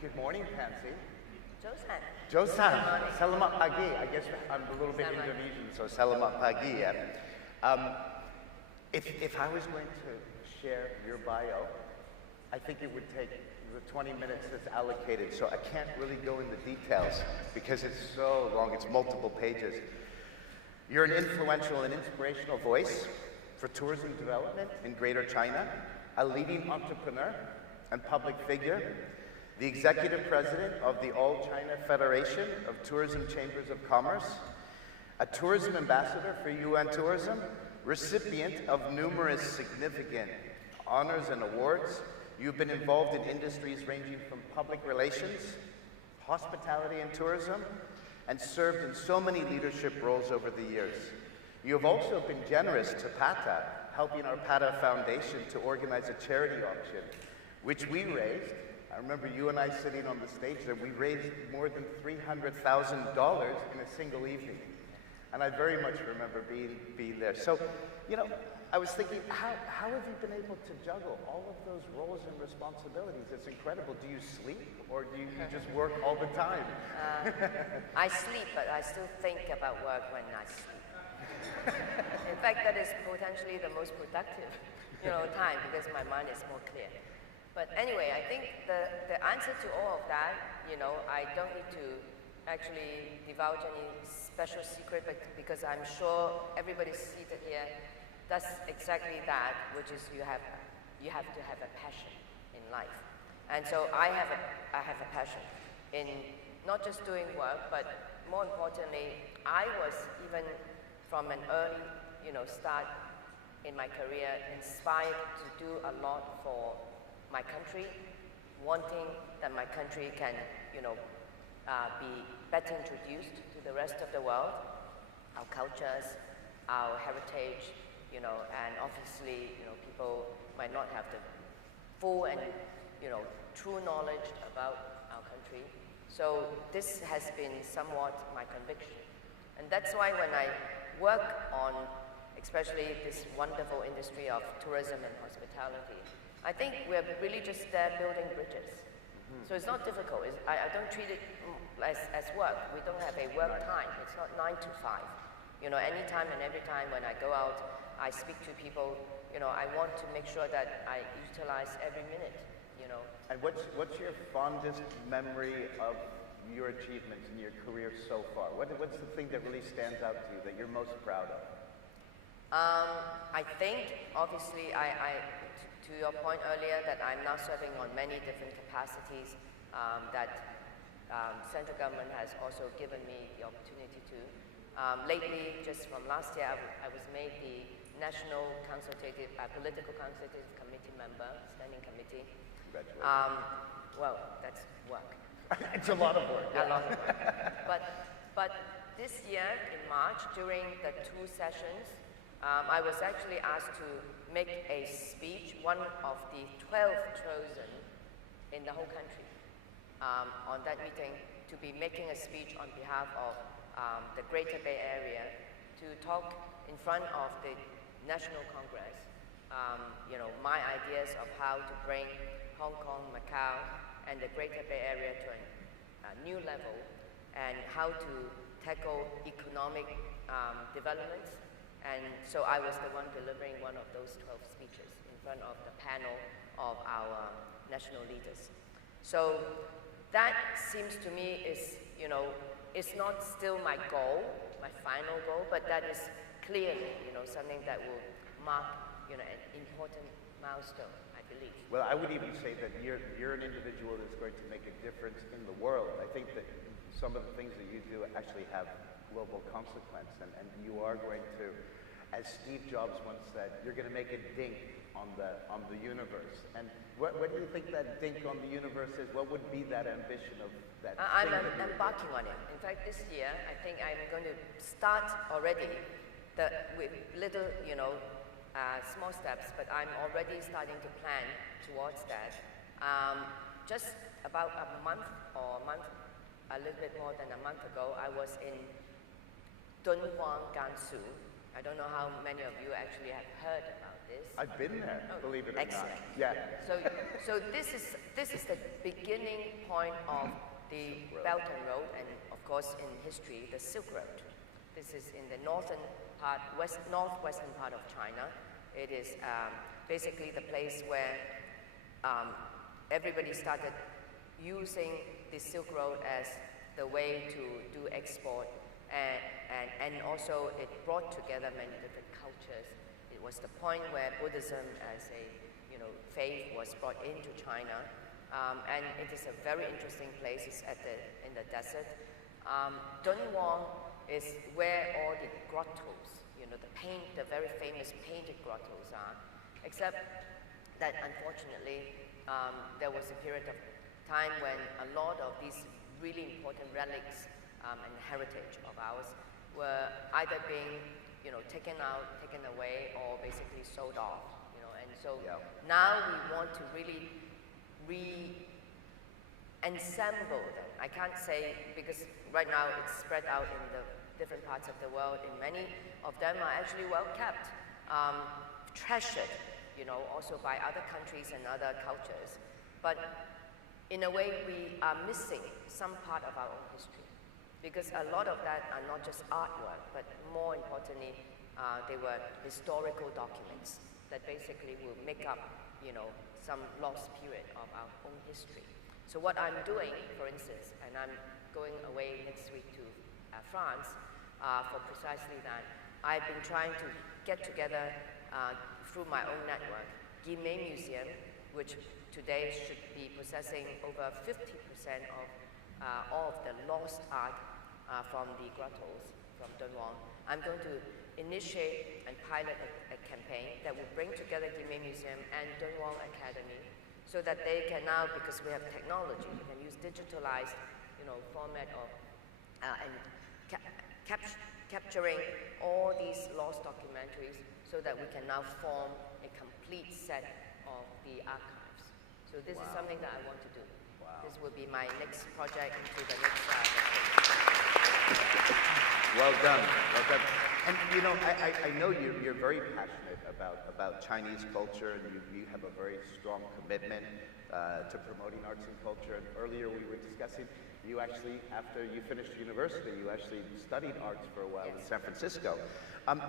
Good morning, Pansy. Josan. Josan, selamat pagi. I guess I'm a little bit Indonesian, so selamat pagi. If I was going to share your bio, I think it would take the 20 minutes that's allocated, so I can't really go into details because it's so long, it's multiple pages. You're an influential and inspirational voice for tourism development in Greater China, a leading entrepreneur and public figure, the executive president of the All China Federation of Tourism Chambers of Commerce, a tourism ambassador for UN Tourism, recipient of numerous significant honors and awards. You've been involved in industries ranging from public relations, hospitality and tourism, and served in so many leadership roles over the years. You have also been generous to PATA, helping our PATA Foundation to organize a charity auction, which we raised. I remember you and I sitting on the stage there. We raised more than $300,000 in a single evening. And I very much remember being there. So, you know, I was thinking, how have you been able to juggle all of those roles and responsibilities? It's incredible. Do you sleep or do you just work all the time? I sleep, but I still think about work when I sleep. In fact, that is potentially the most productive, time because my mind is more clear. But anyway, I think the answer to all of that, I don't need to actually divulge any special secret, but because I'm sure everybody seated here does exactly that, which is you have to have a passion in life. And so I have a passion in not just doing work, but more importantly, I was even from an early, start in my career inspired to do a lot for my country, wanting that my country can, be better introduced to the rest of the world, our cultures, our heritage, and obviously, people might not have the full and, true knowledge about our country. So this has been somewhat my conviction. And that's why when I work on, especially this wonderful industry of tourism and hospitality, I think we're really just there building bridges. So it's not difficult. I don't treat it as work. We don't have a work time. It's not 9 to 5. Anytime and every time when I go out, I speak to people, I want to make sure that I utilize every minute, And what's your fondest memory of your achievements in your career so far? What's the thing that really stands out to you that you're most proud of? I think, obviously, to your point earlier, that I'm now serving on many different capacities that central government has also given me the opportunity to. Lately, just from last year, I was made the National Political Consultative Committee member, standing committee. Congratulations. Well, that's work. It's a lot of work. A lot of work. But this year, in March, during the 2 sessions, I was actually asked to make a speech, one of the 12 chosen in the whole country on that meeting, to be making a speech on behalf of the Greater Bay Area to talk in front of the National Congress, my ideas of how to bring Hong Kong, Macau, and the Greater Bay Area to a new level, and how to tackle economic developments. And so I was the one delivering one of those 12 speeches in front of the panel of our national leaders. So that seems to me is, it's not still my goal, my final goal, but that is clearly, something that will mark, an important milestone, I believe. Well, I would even say that you're an individual that's going to make a difference in the world. I think that some of the things that you do actually have global consequence, and you are going to, as Steve Jobs once said, you're going to make a dink on the universe. And what do you think that dink on the universe is? What would be that ambition of that? I'm embarking on it. In fact, this year, I think I'm going to start already with little, small steps, but I'm already starting to plan towards that. Just about a little bit more than a month ago, I was in Dunhuang, Gansu. I don't know how many of you actually have heard about this? I've been there, believe it or excellent. not. Yeah. So this is the beginning point of the Belt and Road, and of course in history, the Silk Road. This is in the northwestern part of China. It is basically the place where everybody started using the Silk Road as the way to do export, and also it brought together many different cultures. It was the point where Buddhism as a faith was brought into China, and it is a very interesting place. It's in the desert. Dunhuang is where all the grottos, the very famous painted grottos are, except that unfortunately there was a period of time when a lot of these really important relics and heritage of ours were either being taken away, or basically sold off. And so now we want to really re-ensemble them. I can't say, because right now it's spread out in the different parts of the world, and many of them are actually well kept, treasured, also by other countries and other cultures. But in a way, we are missing some part of our own history, because a lot of that are not just artwork, but more importantly, they were historical documents that basically will make up, some lost period of our own history. So what I'm doing, for instance, and I'm going away next week to France for precisely that, I've been trying to get together through my own network, Guimet Museum, which today should be possessing over 50% of all of the lost art from the grottos from Dunhuang. I'm going to initiate and pilot a campaign that will bring together Guimet Museum and Dunhuang Academy, so that they can now, because we have technology, we can use digitalized, format of and capturing all these lost documentaries, so that we can now form a complete set of the archives. So this is something that I want to do. This will be my next project into the next Well done, well done. And I know you're very passionate about Chinese culture, and you have a very strong commitment to promoting arts and culture. And earlier we were discussing, you actually, after you finished university, you actually studied arts for a while in San Francisco. And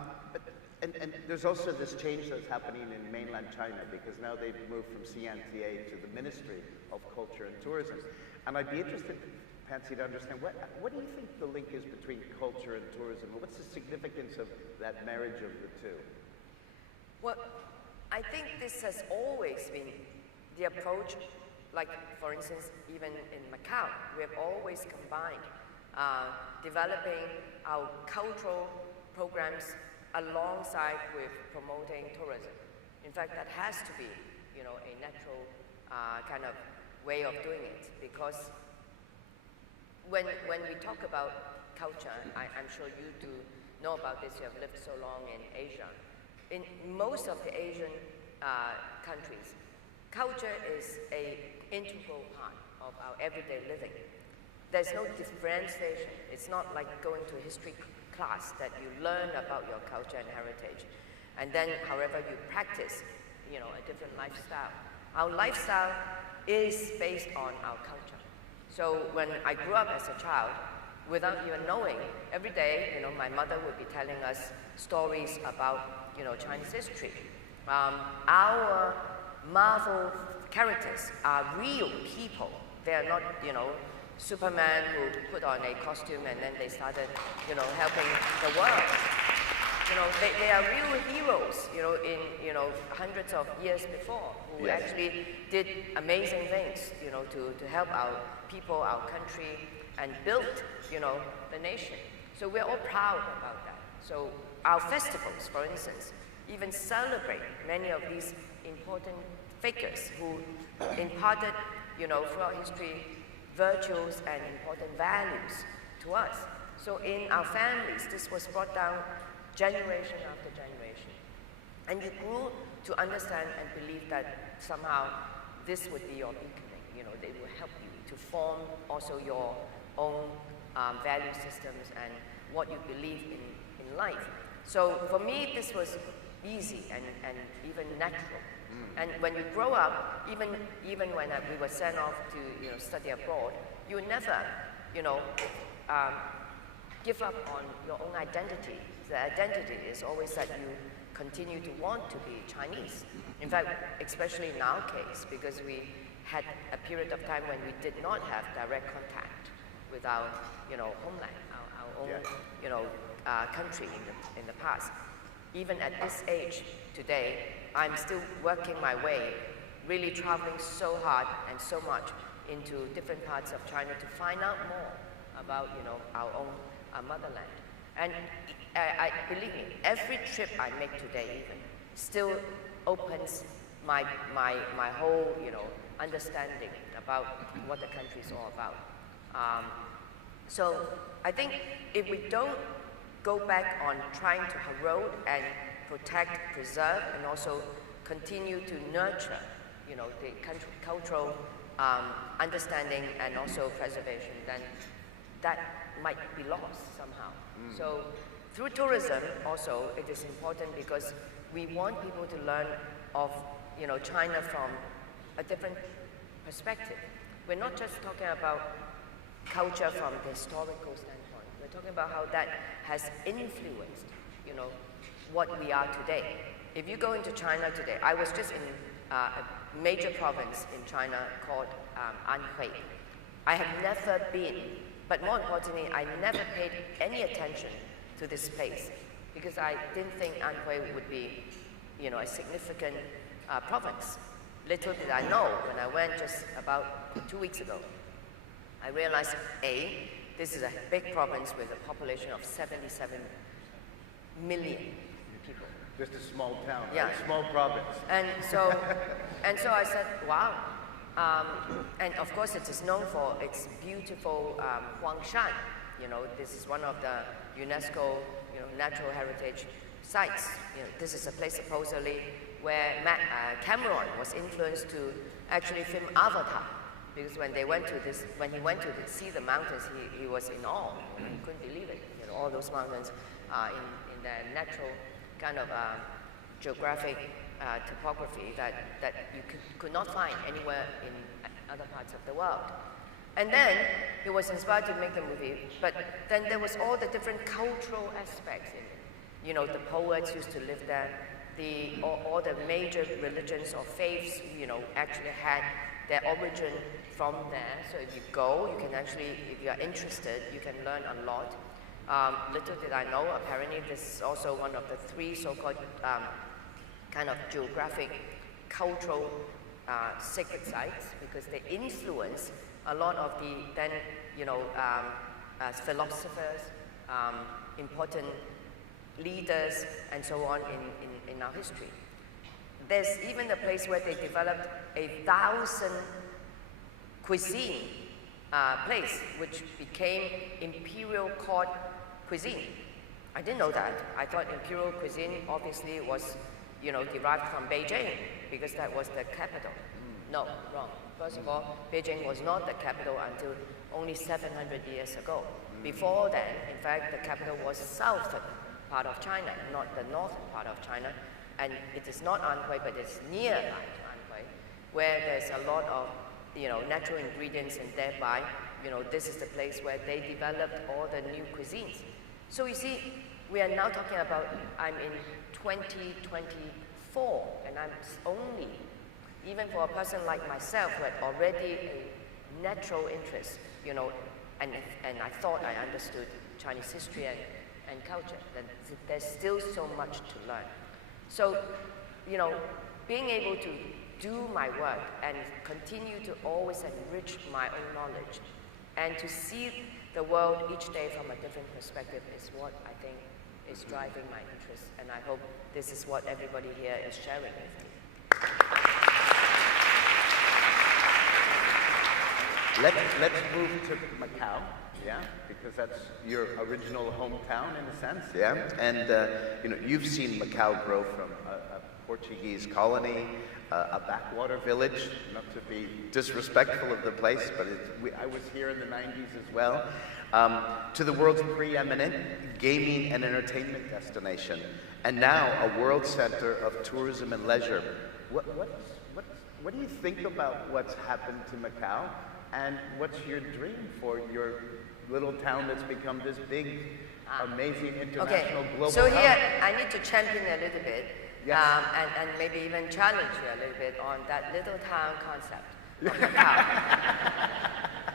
there's also this change that's happening in mainland China, because now they've moved from CNTA to the Ministry of Culture and Tourism. And I'd be interested, Pansy, to understand, what do you think the link is between culture and tourism? What's the significance of that marriage of the two? Well, I think this has always been the approach. Like, for instance, even in Macau, we have always combined developing our cultural programs alongside with promoting tourism. In fact, that has to be, a natural kind of way of doing it, because when we talk about culture, I'm sure you do know about this, you have lived so long in Asia. In most of the Asian countries, culture is an integral part of our everyday living. There's no differentiation. It's not like going to a history class that you learn about your culture and heritage, and then, however, you practice, a different lifestyle. Our lifestyle is based on our culture. So when I grew up as a child, without even knowing, every day, my mother would be telling us stories about, Chinese history. Our Marvel characters are real people. They are not, Superman who put on a costume and then they started, helping the world. They are real heroes, in, hundreds of years before, who actually did amazing things, to help our people, our country, and built, the nation. So we're all proud about that. So our festivals, for instance, even celebrate many of these important figures who imparted, throughout history, virtues and important values to us. So in our families, this was brought down generation after generation. And you grew to understand and believe that somehow this would be your beaconing. They will help you to form also your own value systems and what you believe in life. So for me, this was easy and even natural. And when you grow up, even when we were sent off to study abroad, you never give up on your own identity. The identity is always that you continue to want to be Chinese. In fact, especially in our case, because we had a period of time when we did not have direct contact with our homeland, our own country in the past. Even at this age today, I'm still working my way, really traveling so hard and so much into different parts of China to find out more about our own motherland. And I believe me, every trip I make today even still opens my whole understanding about what the country is all about. So I think if we don't go back on trying to erode and protect, preserve, and also continue to nurture, the cultural understanding and also preservation, then that might be lost somehow. So through tourism also, it is important because we want people to learn of, China from a different perspective. We're not just talking about culture from the historical standpoint. We're talking about how that has influenced, what we are today. If you go into China today, I was just in a major province in China called Anhui. I have never been, but more importantly, I never paid any attention to this place because I didn't think Anhui would be, a significant province. Little did I know when I went just about 2 weeks ago. I realized, A, this is a big province with a population of 77 million people. Just a small town, yeah. A small province. And so I said, wow. And of course, it is known for its beautiful Huangshan. This is one of the UNESCO, natural heritage sites. This is a place supposedly where Cameron was influenced to actually film Avatar. Because when he went to see the mountains, he was in awe. He couldn't believe it. All those mountains in the natural kind of geographic topography that you could not find anywhere in other parts of the world. And then he was inspired to make the movie, but then there was all the different cultural aspects in it. The poets used to live there. All the major religions or faiths, actually had their origin from there. So if you go, you can actually, if you are interested, you can learn a lot. Little did I know, apparently this is also one of the 3 so-called kind of geographic, cultural sacred sites because they influence a lot of the then, philosophers, important leaders, and so on in our history. There's even a place where they developed 1,000 cuisine place, which became imperial court cuisine. I didn't know that. I thought imperial cuisine obviously was, derived from Beijing because that was the capital. No, wrong. First of all, Beijing was not the capital until only 700 years ago. Before then, in fact, the capital was southern part of China, not the northern part of China. And it is not Anhui, but it's near Anhui, where there's a lot of, natural ingredients, and thereby, this is the place where they developed all the new cuisines. So you see, we are now talking about, I'm in 2024, and I'm only, even for a person like myself who had already a natural interest, and I thought I understood Chinese history and culture, then there's still so much to learn. So, being able to do my work and continue to always enrich my own knowledge and to see the world each day from a different perspective is what I think is driving my interest. And I hope this is what everybody here is sharing with me. let's move to Macau, yeah, because that's your original hometown in a sense, yeah. And you know, you've seen Macau grow from a Portuguese colony, a backwater village. Not to be disrespectful of the place, but I was here in the '90s as well. To the world's preeminent gaming and entertainment destination, and now a world center of tourism and leisure. What do you think about what's happened to Macau, and what's your dream for your little town that's become this big, amazing international global So hub? here I need to champion a little bit, Yes. and maybe even challenge you a little bit on that little town concept of Macau.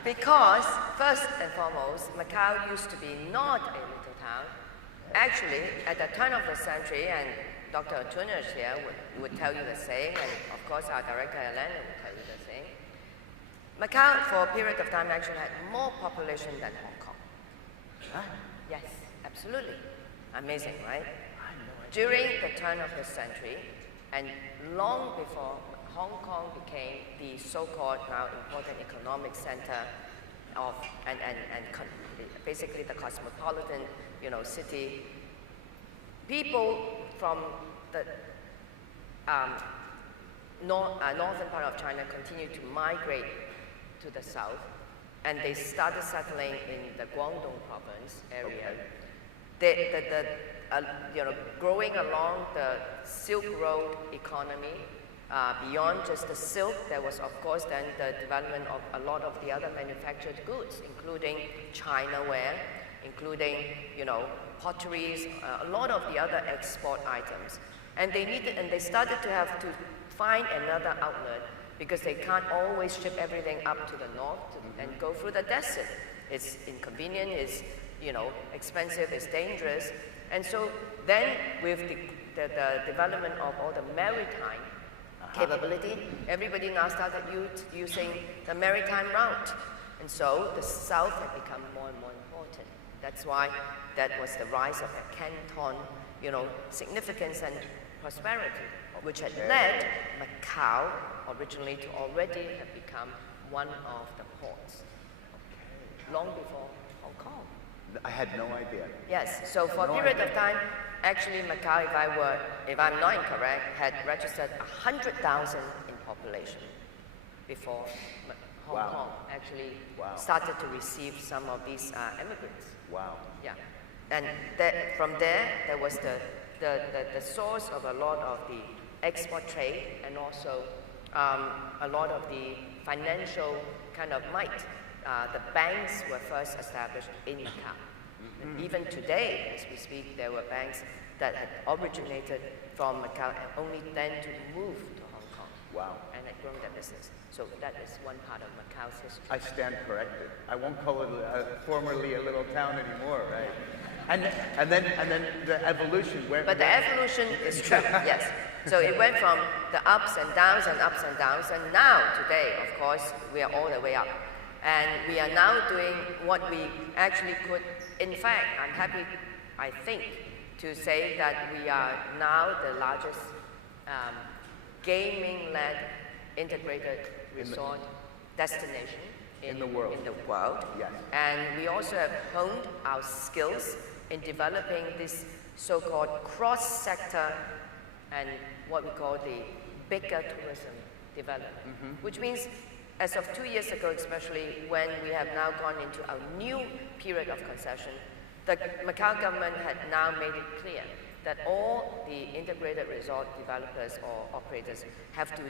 Because first and foremost, Macau used to be not a little town. Actually, at the turn of the century, and Dr. Tuner here would tell you the same, and of course our director Elena would tell you the same. Macau, for a period of time, actually had more population than Hong Kong. Huh? Yes, absolutely. Amazing, right? During the turn of the century, and long before Hong Kong became the so-called now important economic center of, basically the cosmopolitan, you know, city, people from the northern part of China continued to migrate to the south, and they started settling in the Guangdong province area. You know, growing along the Silk Road economy, beyond just the silk, there was of course then the development of a lot of the other manufactured goods, including Chinaware, including, you know, potteries, a lot of the other export items. And they started to have to find another outlet because they can't always ship everything up to the north and go through the desert. It's inconvenient, it's, you know, expensive, it's dangerous. And so then with the development of all the maritime capability, everybody now started using the maritime route. And so the south had become more and more important. That's why that was the rise of the Canton, you know, significance and prosperity, which had led Macau originally to already have become one of the ports, long before Hong Kong. I had no idea. Yes, so for a period of time, actually Macau, if I'm not incorrect, had registered 100,000 in population before Hong Kong actually started to receive some of these immigrants. Wow. Yeah, and from there was the source of a lot of the export trade, and also a lot of the financial kind of might. The banks were first established in Macau. And even today, as we speak, there were banks that had originated from Macau and only then to move to Hong Kong. Wow. And had grown their business. So that is one part of Macau's history. I stand corrected. I won't call it formerly a little town anymore, right? And then the evolution. But the evolution is true, yes. So it went from the ups and downs, and now today, of course, we are all the way up. And we are now doing what we actually could. In fact, I'm happy, I think, to say that we are now the largest gaming-led integrated resort destination in the world. Yes. And we also have honed our skills in developing this so-called cross-sector and what we call the bigger tourism development, which means as of 2 years ago, especially when we have now gone into a new period of concession, the Macau government had now made it clear that all the integrated resort developers or operators have to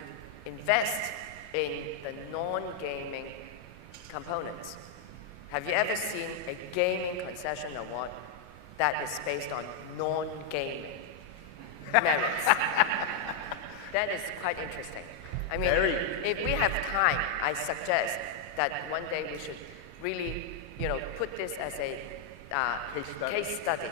invest in the non-gaming components. Have you ever seen a gaming concession award that is based on non-gaming merits? That is quite interesting. I mean, if we have time, I suggest that one day we should really, you know, put this as a case study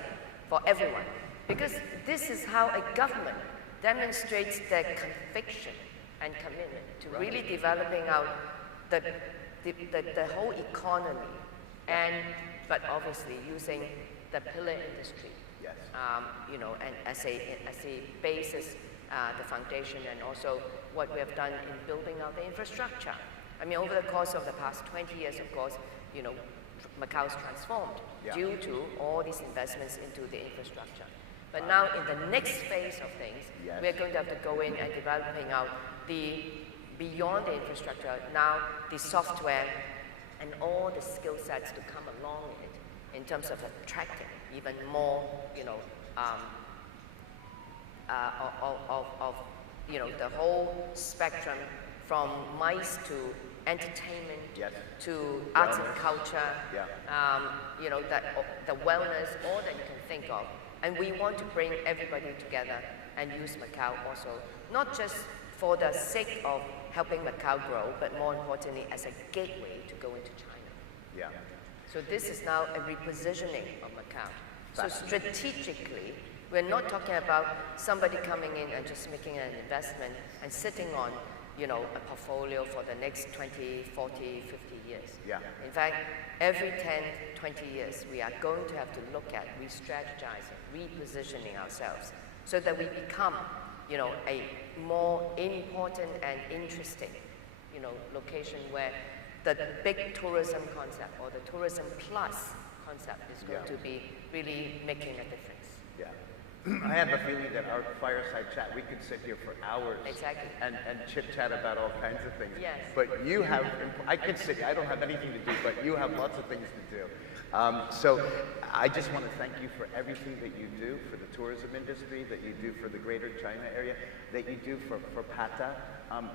for everyone. Because this is how a government demonstrates their conviction and commitment to really developing out the whole economy, but obviously using the pillar industry, you know, and as a basis, the foundation, and also what we have done in building out the infrastructure. I mean, over the course of the past 20 years, of course, you know, Macau's transformed due to all these investments into the infrastructure. But now in the next phase of things, we're going to have to go in and developing out the, beyond the infrastructure, now the software and all the skill sets to come along with it in terms of attracting even more, you know, you know, the whole spectrum from MICE to entertainment to arts and culture, you know, the wellness, all that you can think of. And we want to bring everybody together and use Macau also, not just for the sake of helping Macau grow, but more importantly, as a gateway to go into China. So this is now a repositioning of Macau. So strategically, we're not talking about somebody coming in and just making an investment and sitting on, you know, a portfolio for the next 20, 40, 50 years. In fact, every 10, 20 years, we are going to have to look at re-strategizing, repositioning ourselves so that we become, you know, a more important and interesting, you know, location where the big tourism concept or the tourism plus concept is going to be really making a difference. I have a feeling that our fireside chat, we could sit here for hours and chit-chat about all kinds of things. But you have, I could sit, I don't have anything to do, but you have lots of things to do. So I just want to thank you for everything that you do for the tourism industry, that you do for the greater China area, that you do for PATA.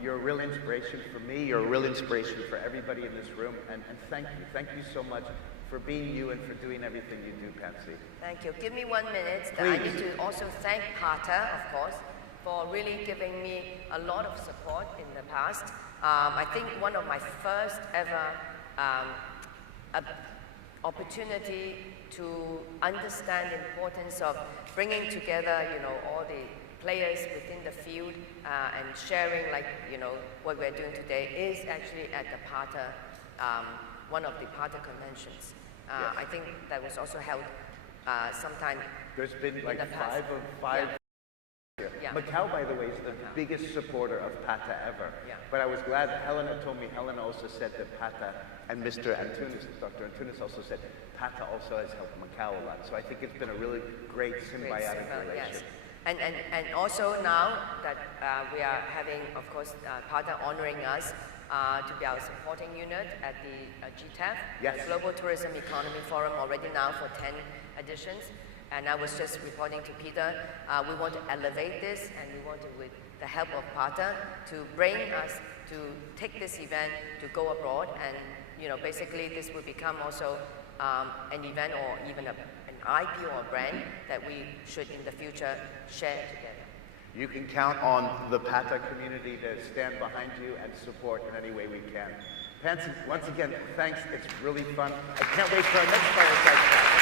You're a real inspiration for me, you're a real inspiration for everybody in this room, and thank you. Thank you so much for being you and for doing everything you do, Pansy. Thank you. Give me 1 minute. I need to also thank PATA, of course, for really giving me a lot of support in the past. I think one of my first ever opportunity to understand the importance of bringing together, you know, all the players within the field and sharing, like, you know, what we're doing today is actually at the PATA, one of the PATA conventions. I think that was also held sometime. There's been like five. Macau, by the way, is the biggest supporter of PATA ever. But I was glad Helena told me, Helena also said that PATA and Mr. Antunes, Dr. Antunes also said PATA also has helped Macau a lot. So I think it's been a really great symbiotic relation. And also now that we are having, of course, PATA honoring us to be our supporting unit at the GTEF, Global Tourism Economy Forum, already now for 10 editions. And I was just reporting to Peter, we want to elevate this, and we want to, with the help of PATA, to bring us to take this event to go abroad, and, you know, basically this will become also an event or even an IP or a brand that we should in the future share together. You can count on the PATA community to stand behind you and support in any way we can. Pansy, once again, thanks. It's really fun. I can't wait for our next fireside chat.